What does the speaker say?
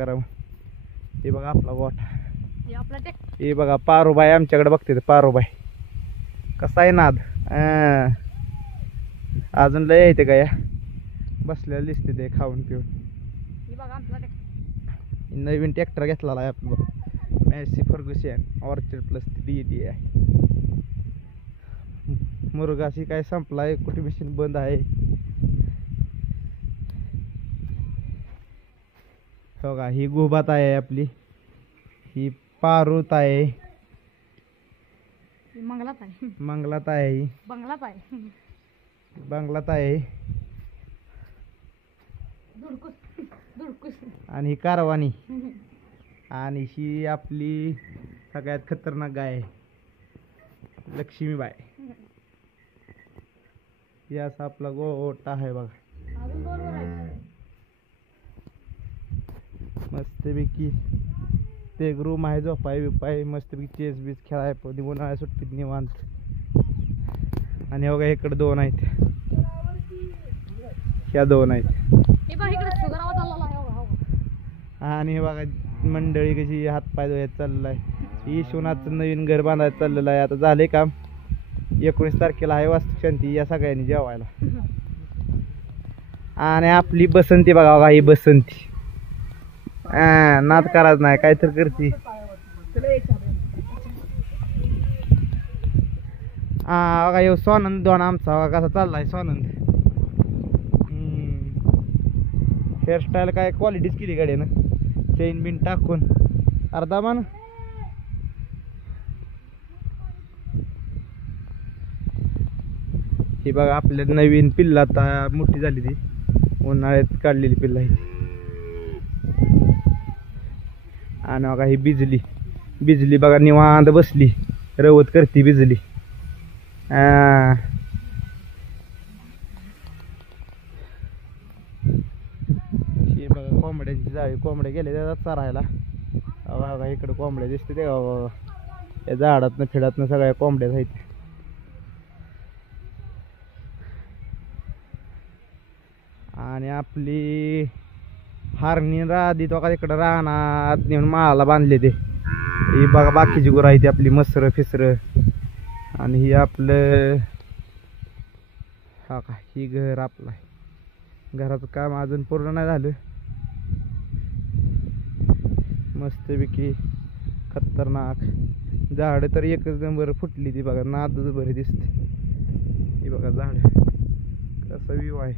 करावं. हे बघा आपला गोठा. हे बघा पारोबाई आमच्याकडे बघते पारोबाई कसा आहे नाद. अजून लय येते का या बसलेलं दिसते ते खाऊन पिऊन. नवीन ट्रॅक्टर घेतलेला आहे आपलं Massey Ferguson orchid plus DD आहे. मुरगाशी काय संपला आहे कुठे मशीन बंद आहे. बघा ही गोबात आहे आपली. ही पारुत आहे. मंगलात आहे. मंगलात आहे. बंगलात आहे. बंगलात आहे. आणि ही कारवानी. आणि ही आपली सगळ्यात खतरनाक गाय आहे लक्ष्मीबाई. ही असा आपला गोठा आहे बघा. मस्तपैकी ते एक रूम आहे झोपाय बिपाय मस्तपैकी चेस बीस खेळाय उन्हाळ्या सुट्टीत निवांत. आणि बघा इकडे 2 आहेत. ह्या 2 आहेत. आणि हे बघा मंडळी कशी हातपाय धुयात चाललाय. यशवनाथचं नवीन घर बांधायचं चाललेलं आहे. आता झाले काम. 19 तारखेला आहे वास्तुशांती. या सगळ्यांनी जेवायला. आणि आपली बसंती बघा बघा ही बसंती. नाद करायचं नाही काय तर करते. बघा येऊ सोनंद दोन आमचा बघा कसा चाललाय सोनंद. हेअरस्टाईल काय क्वालिटीच केली गाडीनं. चेन बिन टाकून अर्धा मान. ही बघा आपल्या नवीन पिल्ला आता मोठी झाली ती उन्हाळ्यात काढलेली पिल्ला ही. आणि बघा ही बिजली. बिजली बघा निवांत बसली रवत करते बिजली. ही बघा कोंबड्यांची जाळी. कोंबड्या गेले त्याचा चरायला. बघा इकडे कोंबड्या दिसते ते या झाडातनं फिडातनं सगळ्या कोंबड्या आहेत. आणि आपली हारणी राधी तो का इकडं राहणार नेऊन माळाला बांधले ते. ही बघा बाकीची गुरं आहे ती आपली मसर फिसर. आणि ही आपलं हा का ही घर आपलं आहे. घराचं काम अजून पूर्ण नाही झालं. मस्तपैकी खतरनाक झाडं तर एकच नंबर फुटली ती बघा नादच बरी दिसते. ही बघा झाड कसा व्ह्यू आहे.